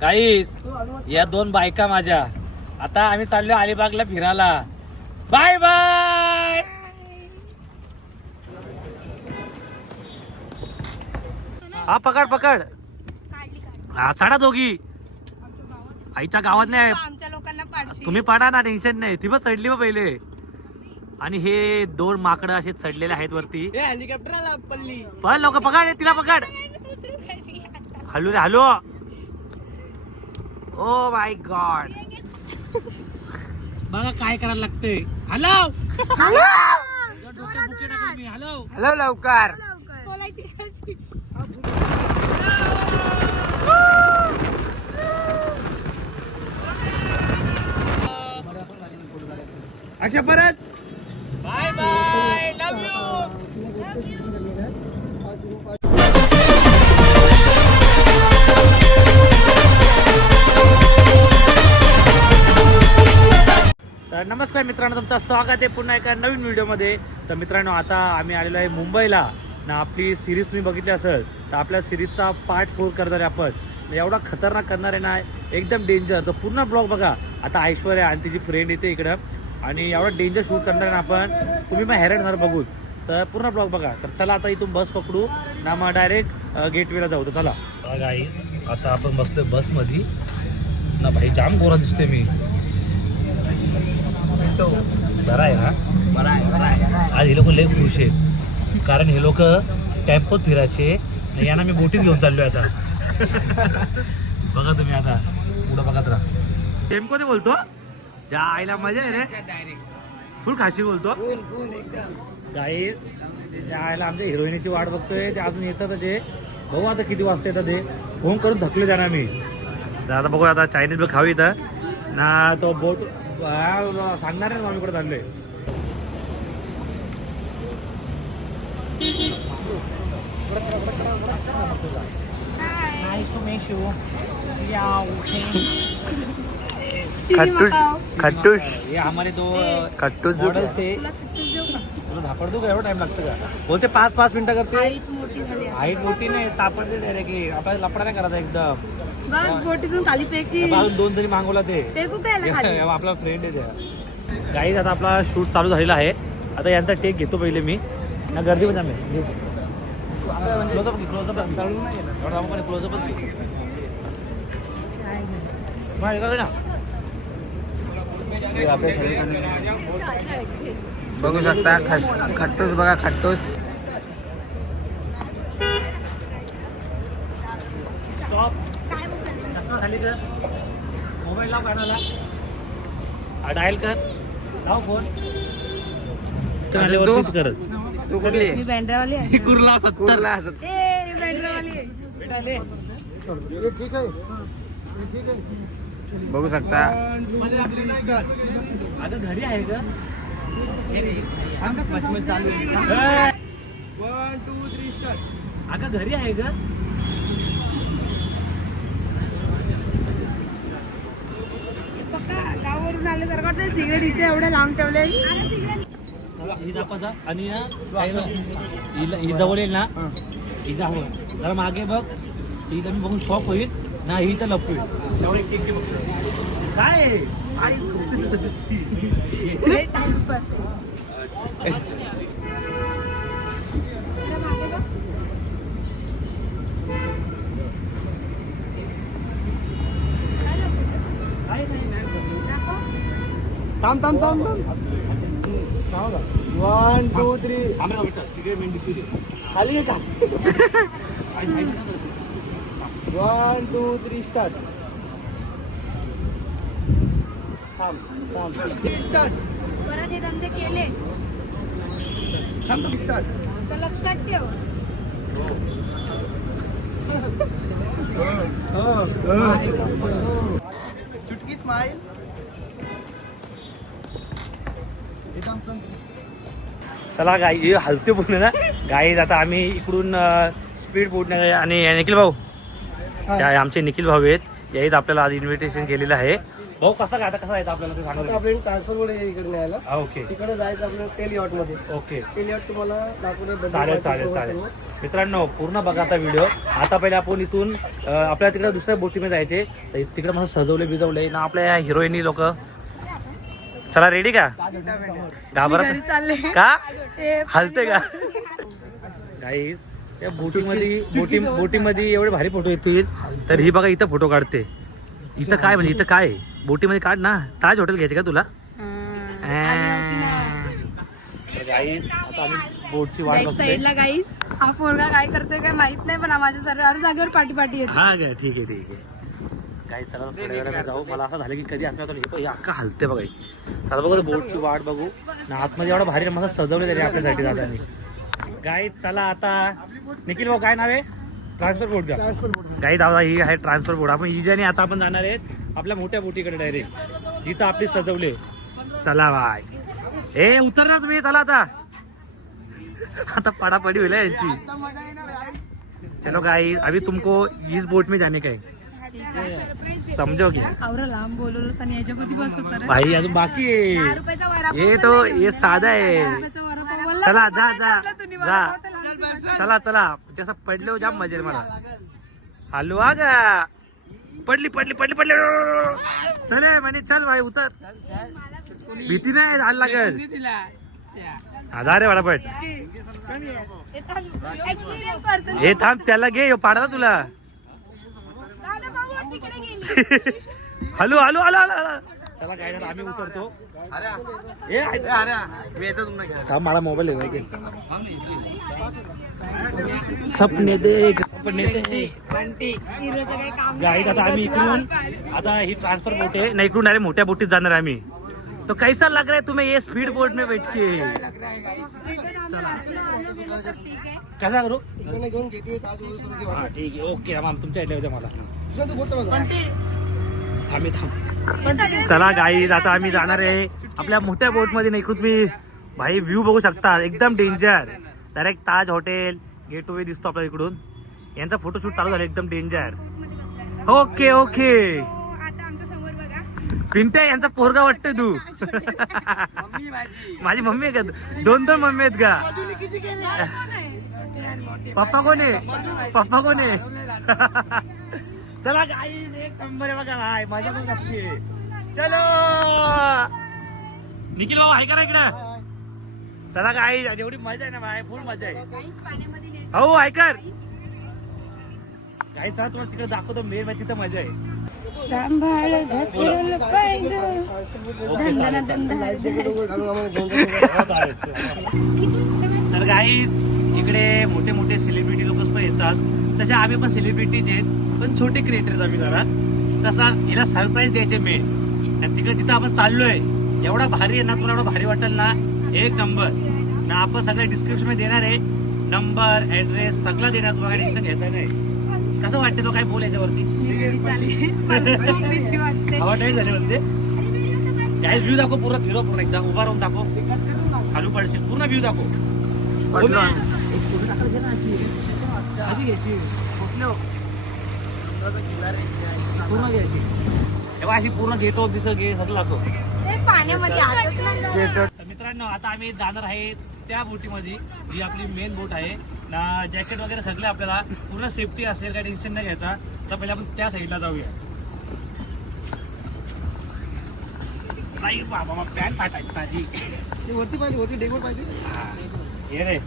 काहीच या दोन बायका माझ्या. आता आम्ही चाललो अलिबागला फिरायला. बाय बाय हा पकड पकड. हा चढा दोघी. आईच्या गावात नाही आमच्या लोकांना पाडशी तुम्ही पाडा ना टेन्शन नाही. ती पण चढली बा पहिले. आणि हे दोन माकडं असे चढलेले आहेत वरती. हेलिकॉप्टर पण लोक पकड तिला पकड. हलू रे हॅलो. ओ माय गॉड बघा काय करायला लागते हॅलो हॅलो हॅलो लवकर? अच्छा परत. बाय बाय लव यू नमस्कार मित्रांनो तुमचं स्वागत आहे पुन्हा एका नवीन व्हिडिओमध्ये. तर मित्रांनो आता आम्ही आलेलो आहे मुंबईला. ना आपली सिरीज तुम्ही बघितली असेल तर आपल्या सिरीजचा पार्ट फोर करणार आहे आपण. एवढा खतरनाक करणार आहे ना एकदम डेंजर तर पूर्ण ब्लॉग बघा. आता ऐश्वर्या आणि तिची फ्रेंड येते इकडं. आणि एवढा डेंजर शूट करणार आहे ना आपण. तुम्ही मग हैराण होणार बघून. तर पूर्ण ब्लॉग बघा. तर चला आता इथून बस पकडू. ना मग डायरेक्ट गेटवेला जाऊ. तर चला. गाई आता आपण बसलोय बसमध्ये ना भाई जाम गोरा दिसतोय मी. बरा आहे ना? बरं आहे बरं आज हे लोक लय खुश आहेत. कारण हे लोक टेम्पोत फिरायचे. आणि यांना मी बोटीत घेऊन चाललोय आता. बघा तुम्ही आता. पुढं बघत राहा. टेम्पो ते बोलतो? ज्या आईला मजा आहे रे. फुल खाशी बोलतो. काही त्या आईला आमच्या हिरोईनीची वाट बघतोय ते अजून येतात ते. बघू आता किती वाजता येतात ते. फोन करून थकले त्यांना मी. आता बघू आता चायनीज खाऊ इथं ना तो बोट सांगणार नाही आम्ही कुठे चाललोय Nice to meet you. Yeah, okay. चिली मकाव. खट्टूस ये हमारे दो खट्टूस मॉडल से तुला देऊ का? एवढा टाइम लागतो का? बोलते पाच पाच मिनिटं करते. हाईट मोठी झाली आहे. हाईट मोठी नाही सापडते डायरेक्टली आपल्याला लपडा नाही करायचा एकदम. बघ बोटीतून खाली पेकी अजून दोन तरी मागवला ते. पेकू काय याला खाली? हे आपला फ्रेंड आहे त्या गाईज आता आपला शूट चालू झालेला आहे. आता यांचा टेक घेतो पहिले मी. ना गर्दी पण आम्ही क्लोजअप क्लोजअप क्लोजअपच घे ना बघू शकता खस खट्टूस बघा खट्टूस. स्टॉप चष्मा खाली कर. मोबाईल लाव कानाला. डायल कर. लाव फोन तू? कर तू कुठली? मी बँड्रावाली आहे. कुर्ला कुर्ला असत ए मी बँड्रावाली आहे. बघू शकता. आता घरी आहे का अगं घरी आहे का पक्का गावावरून आले तर वाटतं सिगरेट इथे एवढ्या लांब ठेवले. ही आणि ना काय ना, हिला- ही जवळ येईल ना? ही. जावं जरा मागे बघ. ही तर मी बघून शॉक होईल. ना ही तर लप होईल एवढी. काय? आहे? झोपते दिसती? आहे. दाखव. थांब थांब थांब वन टू थ्री थांब. खाली ये का? वन टू थ्री स्टार्ट थांब थांब स्टार्ट परत हे धंदे केलेस. तर लक्षात ठेव. चुटकी स्माइल चला गाई हे हलते पूर्ण ना. गाई आता आम्ही इकडून स्पीड बोट आणि निखिल भाऊ आमचे निखिल भाऊ आहेत. याईत आपल्याला आज इन्व्हिटेशन केलेलं आहे. भाऊ कसा काय आता कसा आहे आपल्याला ते आता सांगा आपल्याला ट्रान्सफरमध्ये इकडे न्यायला. हा ओके. तिकडे जायचं आपल्याला सेल यॉटमध्ये. ओके. सेल यॉट तुम्हाला दाखवलं चालेल चालेल चालेल. मित्रांनो पूर्ण बघा आता व्हिडिओ आता पहिले आपण इथून अं, आपल्या तिकडे दुसऱ्या बोटीमध्ये जायचे. तर तिकडे मस्त सजवले बिजवले. ना आपल्या हिरोईनी लोक. चला रेडी का? घाबरत घरी चालले. का? ते हलते का? काही त्या बोटीमध्ये बोटी बोटीमध्ये एवढे भारी फोटो येतील. तर ही बघा इथं फोटो काढते. इथं काय म्हणजे इथं काय? आहे? बोटीमध्ये काढ ना. ताज हॉटेल घ्यायचे का तुला? आता आम्ही बोटची वाट साईडला गाईस हा पोरगा काय करतोय काय माहीत नाही पण माझ्या सर्व जागेवर पाठी पाठी येते हा काय ठीक आहे ठीक आहे. काही चला थोड्या वेळाने जाऊ. मला असं झालं की कधी हे अक्का हलते बघा. ही. आता बघू बोटची वाट बघू. ना आतमध्ये एवढं भारी मस्त सजवले तरी आपल्यासाठी दादानी. गाई चला आता निखिल भाऊ काय नाव आहे? ट्रान्सफर बोट का ट्रान्सफर गाई दादा ही आहे ट्रान्सफर बोट आपण इजाने आता आपण जाणार आहेत. आपल्या मोठ्या बोटीकडे डायरेक्ट जिथं आपली सजवले चला बाय. ए उतरना तुम्ही चला आता. आता पडापडी होईल यांची. चलो गाई अभी तुमको इस बोट में जाने का है. समझो की भाई अजून बाकी ये तो ये साधा आहे. चला जा जा जा. चला चला. जसं पडले हो जाम मजेल मला. हलवा गा. पडली पडली पडली पडली. चले म्हणे चल भाई उतर. भीती नाही झालं लागेल. हजार आहे वडापट. हे थांब त्याला घे ह्यो पाडा ना तुला. Hello hello hello hello. चला काय झालं? आम्ही उतरतो. ए, मला मोबाईल आहे सपने देख सपने काम गाईत आता आम्ही इकडून आता ही ट्रान्सफर बोट आहे. ना इकडून डायरेक्ट मोठ्या बोटीत जाणार आम्ही. तो कैसा लग रहा है तुम्हें ये स्पीड बोट में बैठ के? कसा करू. हा? ठीक आहे. ओके आम्हाला तुमच्या इथे होत्या मला. थांबे थांब. चला गाईज आता आम्ही जाणार आहे. आपल्या मोठ्या बोटमध्ये नाही तुम्ही भाई व्ह्यू बघू शकता. एकदम danger direct Taj hotel gateway दिसतो आपल्या इकडून. यांचा फोटोशूट चालू झाला एकदम डेंजर ओके ओके आता आमच्यासमोर बघा पिंट्या यांचा पोरगा वाटतोय तू. माझी मम्मी आहे का दोन दोन मम्मी आहेत का? पप्पा कोण आहे? पप्पा कोण आहे. चला गाई एक नंबर आहे बघा भाई माझ्या पण आहे. चलो निखिल भाऊ आहे का ना इकडं चला गाई एवढी मजा आहे ना भाई फुल मजा आहे हो ऐकर काही चला तुम्हाला तिकडे दाखवतो मेन तिथं मजा आहे सांभाळ घसरल पाय ग. ओके चालेल, चालेल. लाईफ जॅकेट वगैरे घालून आम्हाला घेऊन जायचं. तर काही इकडे मोठे मोठे सेलिब्रिटी लोक पण येतात तसे आम्ही पण सेलिब्रिटीज आहेत. पण छोटे क्रिएटर्स आम्ही जरा तसा हिला सरप्राईज द्यायचे मेन आणि तिकडे जिथं आपण चाललोय एवढा भारी आहे ना तुला एवढं भारी वाटेल ना एक नंबर ना आपण सगळं डिस्क्रिप्शनमध्ये देणार आहे. नंबर ऍड्रेस सगळं देणार तुम्हाला टेन्शन घ्यायचं नाही. कसं वाटते तो काय बोल याच्यावरती? हवा झाले म्हणते. काय व्ह्यू दाखव पूर्ण फिरव पूर्ण एकदा उभा राहून दाखव. खालू पडशील पूर्ण व्ह्यू दाखव. आधी घ्यायची. कुठल्या पूर्ण घ्यायची. तेव्हा अशी पूर्ण घेतो दिसत घे सगळं लागतो पाण्यामध्ये नाही. तर मित्रांनो आता आम्ही जाणार आहे त्या बोटीमध्ये जी आपली मेन बोट आहे. ना जॅकेट वगैरे सगळे आपल्याला पूर्ण सेफ्टी असेल काय टेन्शन नाही घ्यायचा. तर पहिले आपण त्या साईडला जाऊया. नाही बाबा पॅन्ट फाटायची माझी ती वरती पाहिजे वरती डेकोर पाहिजे. ये रे.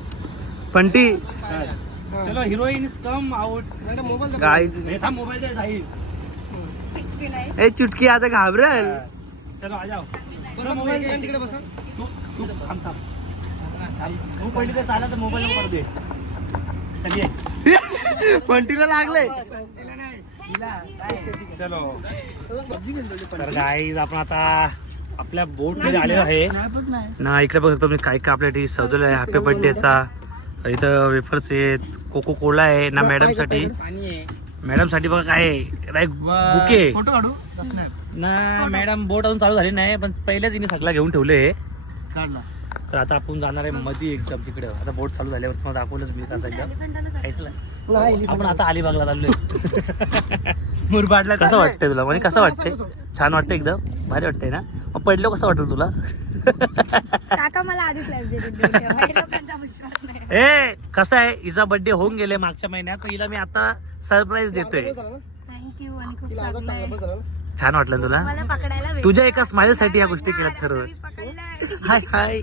पंटी चल. चलो heroine come out mobile guys हे थांब मोबाईल दे जाईल. 69. ए चुटकी आता घाबरेल. चलो आ जाओ. मोबाईल तिकडे बसा. तू तू थांब थांब. थांब. तू पडली तर मोबाईल वर दे. चलिए पंटीला लागले चलो. तर गाईज आपण आता आपल्या बोटमध्ये आलेलो आहे. ना इकडे बघू शकतो मी काय काय आपल्यासाठी सजवलं आहे हॅपी बर्थडेचा इथं वेफर्स आहेत कोको कोला आहे ना मॅडमसाठी. मॅडमसाठी बघा काय आहे. बुके फोटो काढू? ना मॅडम बोट अजून चालू झाली नाही पण पहिलेच तिने सगळं घेऊन ठेवले काढला. तर आता आपण जाणार आहे मध्ये एकदम तिकडे. आता बोट चालू झाल्यावर तुम्हाला दाखवलंच मी कसं एकदम. आपण आता अलिबागला चाललोय. मुरबाडला कसं वाटतंय तुला? म्हणजे कसं वाटतंय? छान वाटतं एकदम? भारी वाटतंय ना? मग पडलो कसं वाटतं तुला? मला आधीच ए कसं आहे? हिचा बर्थडे होऊन गेले मागच्या महिन्यात तर हिला मी आता सरप्राईज देतोय. थँक्यू आणि खूप चांगलं आहे. छान वाटलं ना तुला? मला पकडायला भेटलं. तुझ्या एका स्माइलसाठी या गोष्टी केल्यात सर्व. पकडलंय. हाय हाय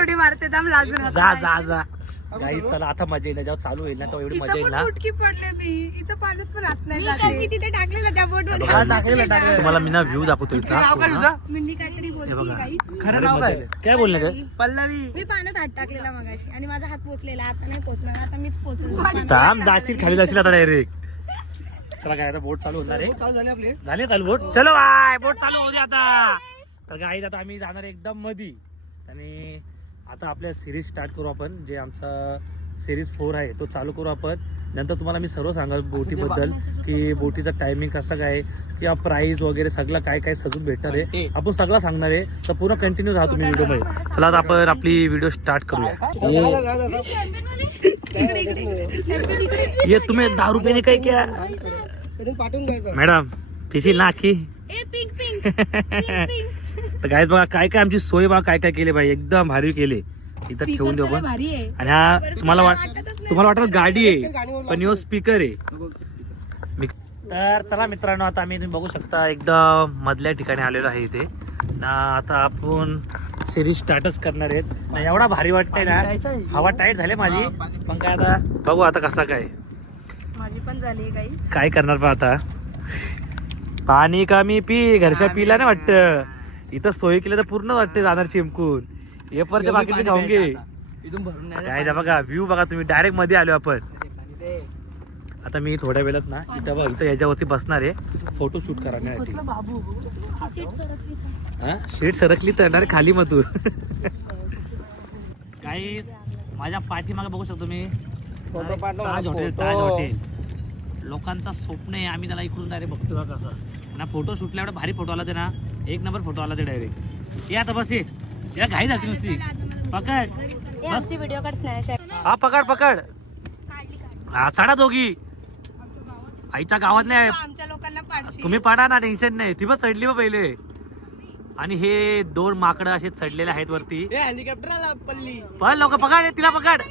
उडी मारते दम लाजून जा जा जा. गाई चला आता मजा येईल. जेव्हा चालू होईल ना तेव्हा एवढी मजा इथं येईल ना. पडले मी. इथं पाण्यात पण राहत नाही जाते. तिथे टाकलेलं त्या बोट तुम्हाला मी ना व्ह्यू दाखवतो इथला पूर्ण. काहीतरी बोलते येईल. काय बोलले का पल्लवी. मी पाण्यात हात टाकलेला मगाशी आणि माझा हात पोचलेला. आता नाही पोचणार. आता मीच पोचून थांब जाशील खाली जाशील आता डायरेक्ट चला काय आता बोट चालू होणार आहे. चालू झाले आपले. झाले चालू बोट? चलो बाय बोट चालू होते आता. तर गाईज आता आम्ही जाणार आहे एकदम मधी. आणि आता आपल्या सिरीज स्टार्ट करू आपण जे आमचा सिरीज फोर आहे तो चालू करू आपण. नंतर तुम्हाला मी सर्व सांगाल बोटीबद्दल की बोटीचा टायमिंग कसा काय किंवा प्राइस वगैरे सगळं काय काय सजून भेटणार आहे आपण सगळं सांगणार आहे. तर पूर्ण कंटिन्यू राहा तुम्ही व्हिडिओमध्ये. चला आता आपण आपली व्हिडिओ स्टार्ट करूया. ये तुम्ही दारू पिणे काय क्या? मॅडम पिशील ना की ए पिंक पिंक. तर काय बघा काय काय आमची सोय बघा काय काय केली भाई एकदम भारी केले. इथं ठेवून देऊ पण भारी आहे. आणि हा तुम्हाला वाट तुम्हाला वाटत गाडी आहे पण यो स्पीकर आहे. मी- तर चला मित्रांनो आता आम्ही तुम्ही बघू शकता एकदम मधल्या ठिकाणी आलेलो आहे इथे. ना आता आपण सिरीज स्टार्टच करणार आहेत. ना एवढा भारी वाटतंय ना. हवा टाईट झाली माझी. पण काय आता बघू आता कसा काय. माझी पण झाली काय करणार पण आता? पाणी कमी पी घरच्या पिला नाही वाटत. इथं सोय केलं तर पूर्ण वाटते जाणार चिमकून. एपरच्या बाकी खाऊन घे. इथून भरून नाही काय जा बघा व्ह्यू बघा तुम्ही. डायरेक्टमध्ये आलो आपण. आता मी थोड्या वेळात ना इथं बघ इथं याच्यावरती बसणार आहे. फोटो शूट करण्यासाठी हा शीट सरकली तर. येणार खाली मग तू काही माझ्या पाठीमागे बघू शकतो मी photo Taj hotel. Taj hotel लोकांचा स्वप्न आहे आम्ही त्याला इकडून डायरेक्ट बघतो बघा. कसं ना फोटो शूटला एवढा भारी फोटो आला ते ना. एक नंबर फोटो आला ते डायरेक्ट ये आता बस ये. या घाई जाते नुसती. पकड. आमची व्हिडिओ काढ हा पकड पकड. हा चढा दोघी. आईच्या गावात नाही आमच्या लोकांना पाडशी तुम्ही पडा ना टेन्शन नाही. ती पण चढली बा पहिले. आणि हे दोन माकडं असे चढलेले आहेत वरती. ए हेलिकॉप्टर आला पल्ली. पण लोक पकड तिला पकड.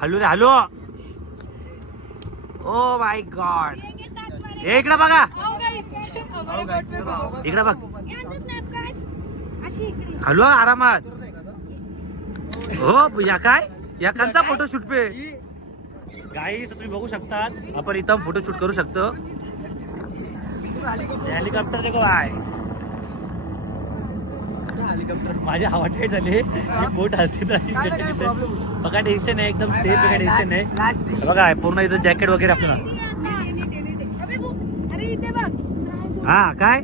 हलू रे हलू. ओ माय गॉड हे इकडे बघा. इकडे बघ. अशी इकडे. हलू आरामात. हो या काय? या कांचा फोटो शूट पे. गाई तुम्ही बघू शकता आपण इथं फोटो शूट करू शकतो. हेलिकॉप्टर देखो आहे हेलिकॉप्टर माझी हवा टाईट झाली बोट हलती नाही बघा टेन्शन आहे एकदम सेफ टेन्शन आहे हे बघा पूर्ण इथं जॅकेट वगैरे आपल्याला अरे इथे बघ हा काय?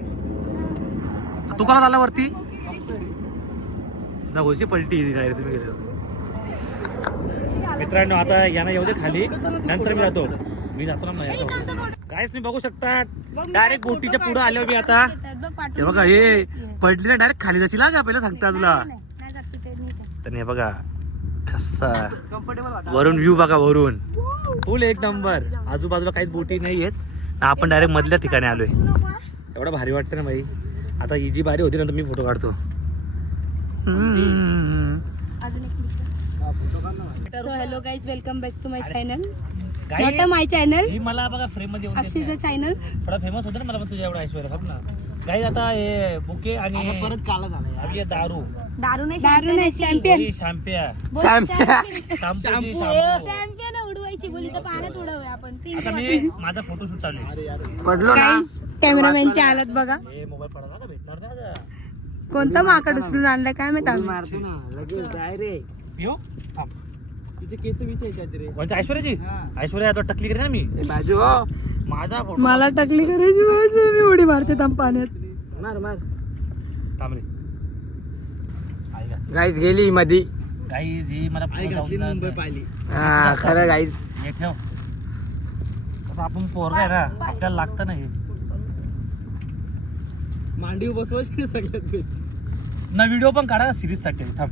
तू कोणा झाला वरती? दाखवची पलटी काय तुम्ही गेले मित्रांनो आता यांना येऊ दे खाली. नंतर मी जातो. मी जातो ना नाही काहीच तुम्ही बघू शकता डायरेक्ट बोटीच्या पुढे आलो मी आता. हे बघा हे पडली ना डायरेक्ट खाली जाशील का पहिलं सांगता तुला. तर हे बघा कसा. वरून व्ह्यू बघा वरून. फुल एक नंबर आजूबाजूला काहीच बोटी नाही आहेत आपण डायरेक्ट मधल्या ठिकाणी आलोय. एवढं भारी वाटतं ना भाई आता ही जी बारी होती ना तर मी फोटो काढतो. So hello guys welcome back to my channel not my channel ही मला बघा फ्रेममध्ये देत अक्षयचं चॅनल. थोडा फेमस होतं ना मला पण तुझ्या एवढा ऐश्वर्या सब ना. काही आता हे बुके आणि परत काला झाला आणि हे दारू. दारू नाही दारू नाही चॅम्पियन ही शॅम्प्या शॅम्पू शॅम्पूची उडवायची बोली तर पाण्यात उडवूया आपण. आता मी माझा फोटो शूट चालू आहे. पडलो ना. कॅमेरामॅनची हालत बघा. हे मोबाईल पडला का भेटणार ना आता. कोणतं माकड उचलून आणलंय काय माहीत आम्ही? मारतो ना लगेच डायरेक्ट पिऊ थांब. तिथे केस विस यायच्यात रे. कोणत्या ऐश्वर्याची? हा. ऐश्वर्या आता टकली करे ना मी. बाजू माझा फोटो मला टकली करायची बाजू, मी उडी मारते थांब पाण्यात. मार मार. थांब रे. गाईज गेली मधी. गाईज ही मला मुंबई जायचं. पाहिली. हा, खरं गाईज हे ठेव. आता आपण पोरगा आहे ना आपल्याला लागतं ना हे. मांडी बसवायची सगळ्यात ना व्हिडिओ पण काढा सिरीजसाठी. थांब.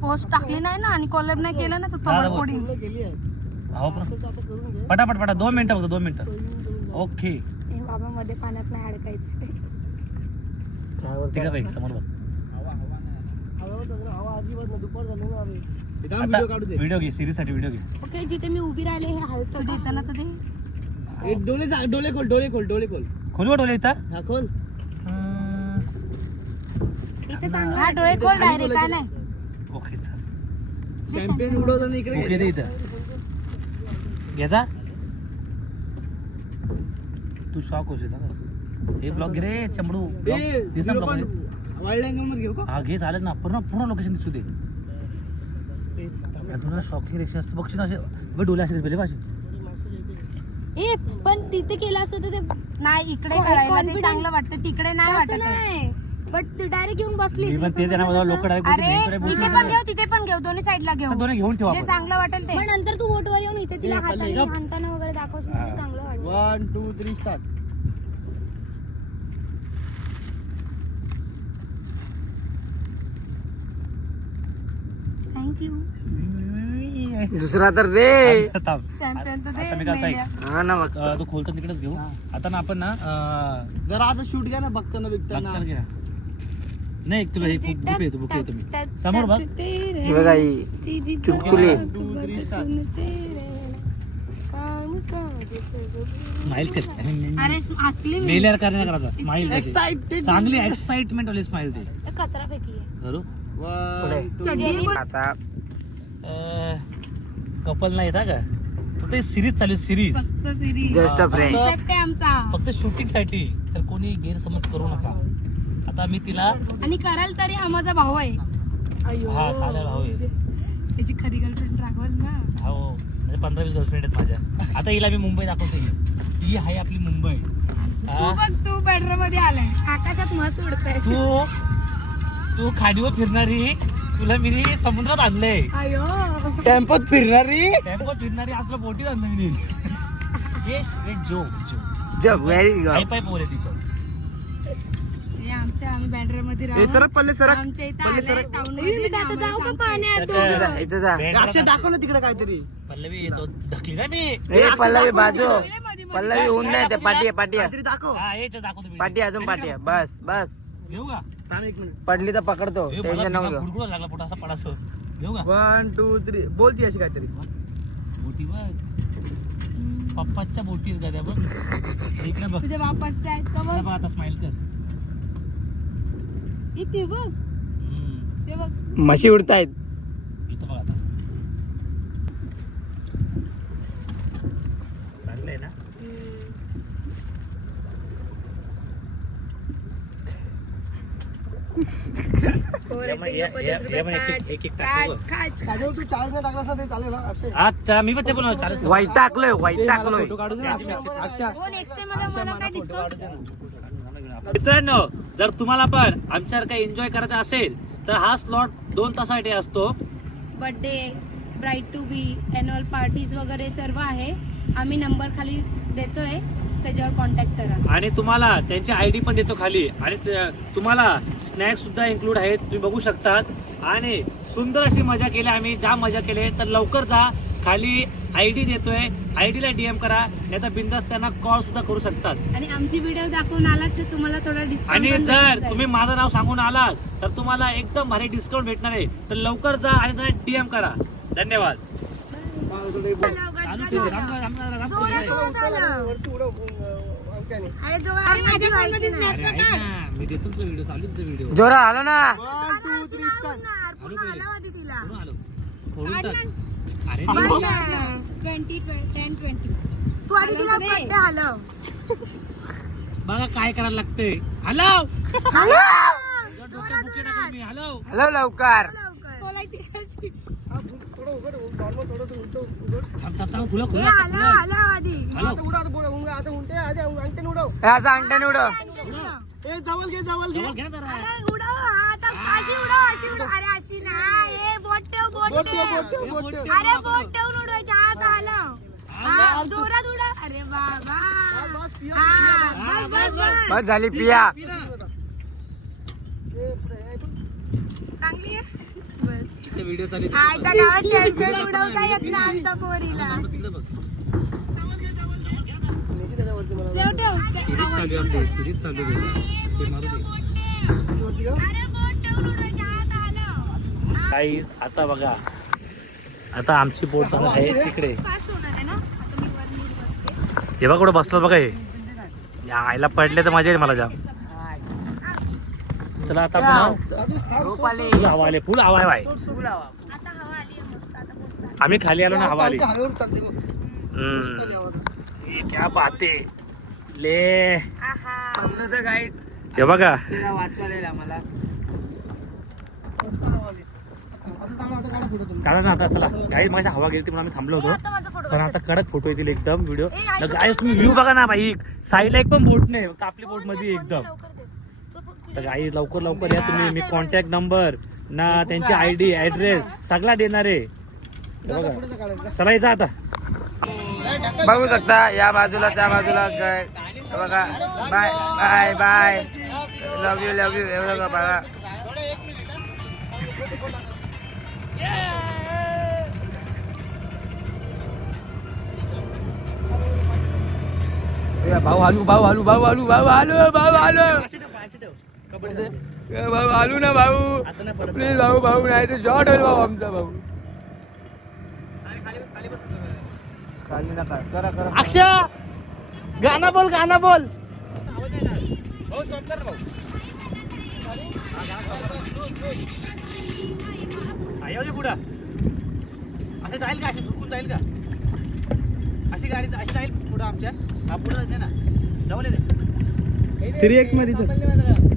पोस्ट टाकली नाही ना आणि कॉलर नाही केलं ना तर दादा थोडं बोल. गेली आहे. हो पण. पटापट पटा दोन मिनिटं फक्त दोन मिनिटं. ओके बाबा मध्ये पाण्यात नाही अडकायचं. तिकडे बाई? समोर बघ. व्हिडिओ काढू दे व्हिडिओ घे सिरीजसाठी व्हिडिओ घे. ओके जिथे मी उभी राहिले हे हलतं देताना तर ते ए, डोळे जा- डोळे खोल डोळे खोल डोळे खोल. खोलू डोले इथं? हा खोल. इथे चांगला हा डोळे खोल डायरेक्ट काय नाही ओके चल. चॅम्पियन उडवताना इकडे ओके दे इथं. घ्यायचा तू शॉक होशील हे. ब्लॉग घे रे चमडू. ब्लॉग वाईल्ड अँगलमध्ये घेऊ का? हा घे चालेल ना. पूर्ण पूर्ण लोकेशन दिसू दे. आणि तुला शॉकिंग रिएक्शन असतं. बघशील ना असे बघ डोले असे पहिले असे? ए पण तिथे केलं असतं तर ते नाही इकडे करायला ते चांगलं वाटतं. तिकडे नाही वाटत नाही. बट ती डायरेक्ट येऊन बसली. मी पण ते त्यांना मला लोक डायरेक्ट अरे इथे पण घेऊ तिथे पण घेऊ. दोन्ही साईडला घेऊ. दोन्ही घेऊन ठेवा जे आपण. चांगलं वाटेल ते. नंतर तू बोटवर येऊन इथे तिला हाताने. हाताने वगैरे दाखवशील तर ते चांगलं वाटेल. One two three start thank you दुसरा तर दे. हा ना मग. तो खोलतो तिकडेच घेऊ. आता ना आपण ना जरा आता शूट घ्या ना बघताना बघताना लागतं घे ना. नाही एक तुला एक बुक बुक येतो बुक येतो मी समोर बघ. चुटकुले. स्माइल कर. अरे असली मेल्यावर काय नाही करायचा. स्माइल. चांगली एक्साइटमेंट वाली स्माइल दे. कचरा फेकली करू आता कपल नाही येता का? फक्त सिरीज चालू सिरीज फक्त सिरीज जस्ट अ फ्रेंड आमचा. फक्त शूटिंगसाठी तर कोणी गैरसमज करू नका. आता मी तिला आणि कराल तरी हा माझा भाऊ आहे. हा साधा भाऊ आहे. त्याची खरी गर्लफ्रेंड राघवल ना. हो म्हणजे पंधरा वीस गर्लफ्रेंड आहेत माझ्या. आता हिला मी मुंबई दाखवते ही आहे आपली मुंबई. तू? बघ तू बेडरूममध्ये आलाय. आकाशात मस्त उडतय. तू तू खाडीवर फिरणारी तुला मी समुद्रात आणलंय. टेम्पोत फिरणारी? टेम्पो फिरणारी असलं बोटीत आणलं मी. येस जो जो जग व्हेरी पाय पाय पोर आहे तिथं आमच्या आम्ही बँड्रा मध्ये. इथं दाखव ना तिकडे काहीतरी. पल्लवी येतो. ढकली का मी ए पल्लवी बाजू. पल्लवी होऊन नाही आहे काहीतरी दाखव हा आहे, अजून पाठी आहे. बस बस. घेऊ का? थांब एक मिनिट. पडली तर पकडतो. हे मला टेन्शन नको घेऊ. गुडगुडा लागला पोटा असा पडास घेऊ का? वन टू थ्री बोलती अशी काहीतरी. बोटी बघ. पप्पाच्या बोटी आहेत गाड्या बघ? इकडे बघ. तुझ्या बापाचे आहेत का इकडे बघ बघ आता स्माइल कर. इथे बघ. हम्म. ते बघ. म्हशी उडतायत. इथं बघ आता चांगलं आहे ना या मग- या- या- या मग एक- एक- एक- एक टाकू बघ. त्याच्यावर तू चार्ज नाही टाकला असता ते चालेल ना अक्षय अच्छा मी पण ते पण चालेल. मित्रांनो जर तुम्हाला पण आमच्यावर काही एन्जॉय करायचं असेल तर हा स्लॉट दोन तासासाठी असतो. Birthday bride to be annual parties वगैरे सर्व आहे. आम्ही नंबर खाली देतोय त्याच्यावर कॉन्टॅक्ट करा. आणि तुम्हाला त्यांची आय डी पण देतो खाली. आणि ते- तुम्हाला स्नॅक्स सुद्धा इन्क्लूड आहेत तुम्ही बघू शकतात. आणि सुंदर अशी मजा केली आम्ही. जाम मजा केली तर लवकर जा. खाली आय डी देतोय. आय ला डीएम करा. नाही तर बिंदास त्यांना कॉल सुद्धा करू शकतात. आणि आमची व्हिडिओ दाखवून आलात तर तुम्हाला थोडा आणि डिस्काउंट जर तुम्ही माझं नाव सांगून आलात तर तुम्हाला एकदम भारी डिस्काउंट भेटणार आहे. तर लवकर जा आणि त्यांना डीएम करा. धन्यवाद. जोरा आलो ना. तू आधी तिला पट्टे हलव बघा काय करायला लागतंय. हॅलो! हलव हॅलो. हॅलो लवकर. बोलायची असं अंगठ्याने उडव ए जवळ घे जवळ घे. ना उडव हा आता अशी उडव अशी उडव अरे अशी नाही हे बोट ठेव बोट बोट. ठेव, ठेव बोट. ठेव, बोट. ठेव. अरे बोट ठेवून उडवायचे आता हलव जोरात उडव अरे बाबा. बस, पिया. बस बस बस बस. झाली पिया ए, ए, चांगली आहे? व्हिडिओ चालू गावात शेल्टर उडवता येत ना आमच्या पोरीला. सेव ठेव. चालू आमची सिरीज चालू आहे. ते मारू दे. गाईज आता बघा. आता आमची बोट आहे तिकडे. फास्ट होणार आहे ना आता मी वर नीट बसते हे बघा कुठं बसलं बघा हे. या आईला पडले तर मजा येईल मला जाम. चला आता आपण फुल हवा आले. फुल हवा. आहे. आम्ही खाली आलो ना हवा आली. क्या बाते ले. हे बघा. कारण ना आता चला. काही माझ्या हवा गेली म्हणून आम्ही थांबलो होतो. पण आता कडक फोटो येतील एकदम व्हिडिओ. तुम्ही व्ह्यू बघा ना बाई. साईडला एक पण बोट नाही फक्त आपली बोटमध्ये एकदम. तर आई लवकर लवकर या तुम्ही. मी कॉन्टॅक्ट नंबर ना त्यांची आय डी ऍड्रेस सगळा देणार आहे. बघा. चला आता. बघू शकता या बाजूला त्या बाजूला काय? बघा. Bye bye bye. Love you love you एवढं का बघा भाऊ हालू भाऊ हालू भाऊ हालू भाऊ हालू भाऊ हालू भाऊ हालू ना भाऊ. प्लीज भाऊ भाऊ नाही तर शॉर्ट होईल भाऊ आमचा भाऊ. खाली नका. करा करा अक्षा! गाणं बोल गाणं बोल. पुढं. असं जाईल का? अशी सुकून जाईल का? अशी गाडी अशी जाईल पुढं आमच्या. हा पुढं जाते ना. जाऊ दे. थ्री एक्समध्ये तर. जाऊ दे आता जाईल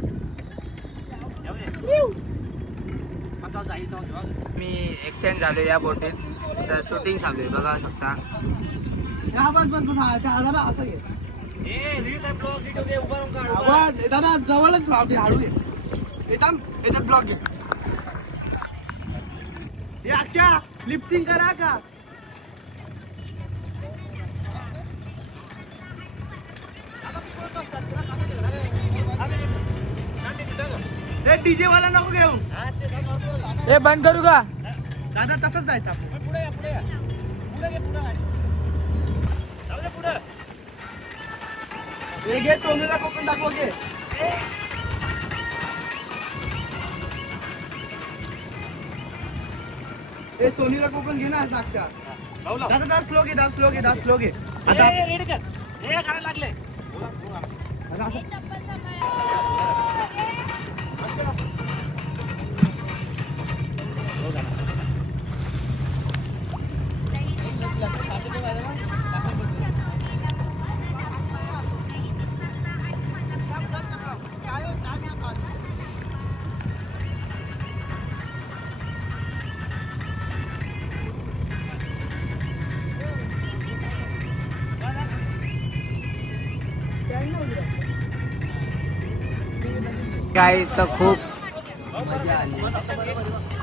जाऊ दे, जाऊ दे. मी एक्सचेंज झालो या बोटीत तर शूटिंग चालू आहे बघा शकता. दादा, जवळच राहते हळू ये. येताम याच्यात ब्लॉक घे. हे अक्षा लिपसिंग करा का? डीजे वाला नको घेऊ. ए बंद करू का? दादा तसंच जायचं आपण. पुढे या, पुढे या. पुढे घे, पुढे गाडी. जाऊ दे पुढं. हे घे सोनूला कोकण दाखव घे. हे सोनीला कोकण घे ना लाव. दादा दादा स्लो घे दादा स्लो घे दादा स्लो घे. ए, ए, रेडी कर. ए करायला लागले. चप्पल सांभाळा. काही तर खूप मजा आली अरे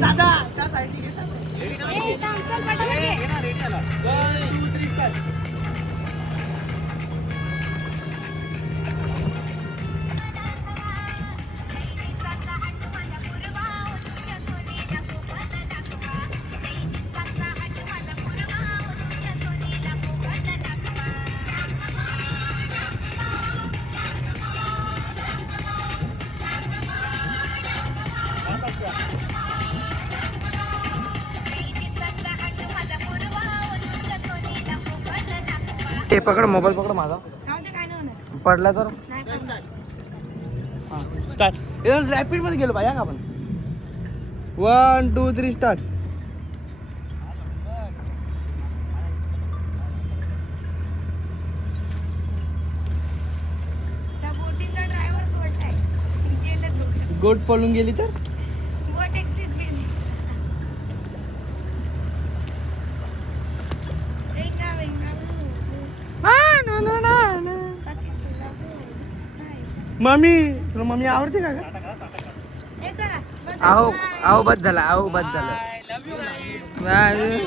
दादा त्या साईडने घे. पकड मोबाईल पकड माझा. पडला तर. स्टार्ट रॅपिडमध्ये गेलो पाहिजे का आपण? One two three start. Goat पळून गेली तर बोट एकटीच गेली रेंगा, रेंगा, मम्मी तुला मम्मी आवडते का. आहो आहो बस झाला आहो बस झालं. बाय.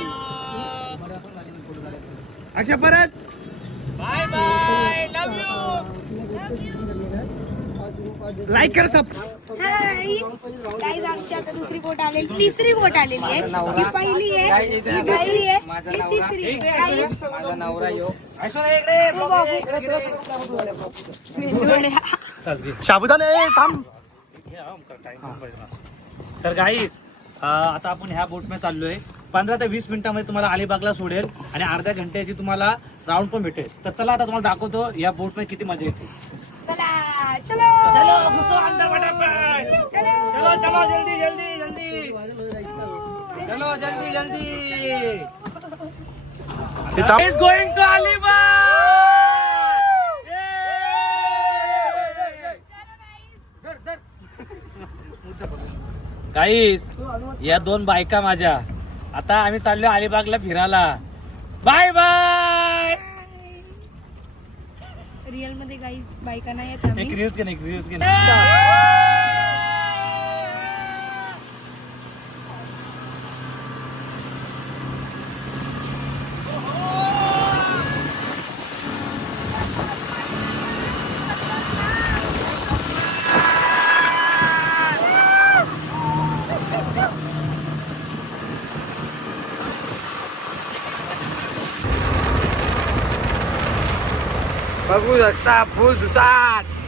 अक्षा परत. Bye bye love you like कर सब. काही आमची आता दुसरी बोट आलेली तिसरी बोट आलेली आहे. ही पहिली आहे ही दुसरी आहे माझा ही नवरा. तिसरी आहे. माझा नवरा यो. साबुदाणे ए, थांब. तर गाईज आता आपण ह्या बोटमध्ये चाललोय. पंधरा ते वीस मिनिटामध्ये तुम्हाला अलिबागला सोडेल आणि अर्ध्या घंट्याची तुम्हाला राऊंड पण भेटेल. तर चला आता तुम्हाला दाखवतो या बोटमध्ये किती मजा येते. चला चलो. चलो घुसो अंदर फटाफट. चलो. चलो जल्दी जल्दी जल्दी. चलो जल्दी जल्दी. इज गोइंग टू गाईस या दोन बायका माझ्या. आता आम्ही चाललो अलिबागला फिरायला. बाय बाय रिअलमध्ये गाईज बायका नाही येत एक आम्ही एक घेणे बघू शकता फुससाट चला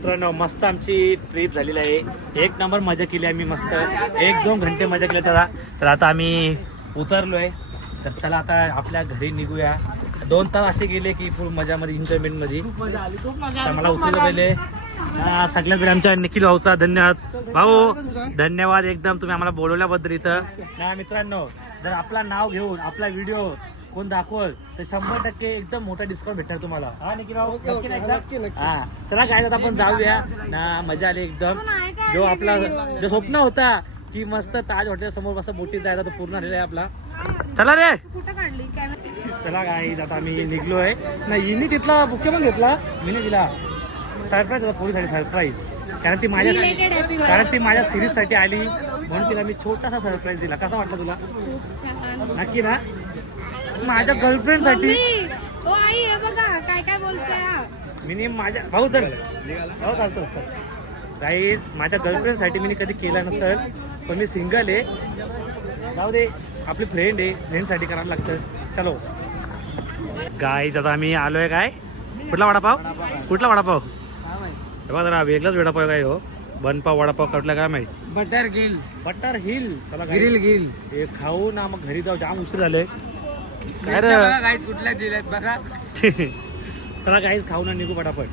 मित्रांनो मस्त आमची ट्रिप झालेली आहे. एक नंबर मजा केली आम्ही मस्त. एक दोन घंटे मजा केली. त्याला तर आता आम्ही उतरलोय. तर चला आता आपल्या घरी निघूया. दोन तास असे गेले की फुल मजामध्ये एन्जॉयमेंटमध्ये. तर मला उतरलं पहिले हा, सगळ्यात आमच्या निखिल भाऊचा धन्यवाद. भाऊ धन्यवाद एकदम. तुम्ही आम्हाला बोलवल्याबद्दल इथं. ना मित्रांनो जर आपला नाव घेऊन आपला व्हिडिओ कोण दाखवल तर शंभर टक्के एकदम मोठा डिस्काउंट भेटणार तुम्हाला. हा निखिल भाऊ नक्की ना एकदा? हा चला काय आता आपण जाऊया. ना मजा आली एकदम. जो आपला जो स्वप्न होता की मस्त ताज हॉटेल समोर मस्त बोटीत जायचा तो पूर्ण झालेला आहे आपला. चला रे! कुठं काढली? कॅमेरा चला काय आता आम्ही निघलोय ना हिने तिथला बुके पण घेतला. मी नाही दिला सरप्राईज होता पोलीसाठी सरप्राईज कारण ती माझ्या Belated happy birthday. कारण ती माझ्या सिरीजसाठी आली. म्हणून तिला मी छोटासा सरप्राईज दिला. कसा वाटला तुला? खूप छान. नक्की ना? माझ्या गर्लफ्रेंडसाठी ओ आई हे बघा काय काय बोलतोय हा. मी माझ्या भाऊ चल. भाऊ चालतो माझ्या गर्लफ्रेंडसाठी मी कधी केला नसेल पण मी सिंगल आहे. जाऊ दे आपली फ्रेंड आहे फ्रेंडसाठी करावं लागतं. चलो. गाईज आता आम्ही आलोय काय? कुठला वडापाव? कुठला वडापाव? हे बघा जरा वेगळाच वडापाव काय हो. बनपाव वडापाव कुठला काय माहीत? Butter gill. Butter hill. चला. ग्रिल गिल. हे खाऊ ना मग घरी जाऊ जाम उशीर झाले काय रे बघा काहीच कुठल्या दिल्यात बघा. चला काहीच खाऊ ना निघू पटापट.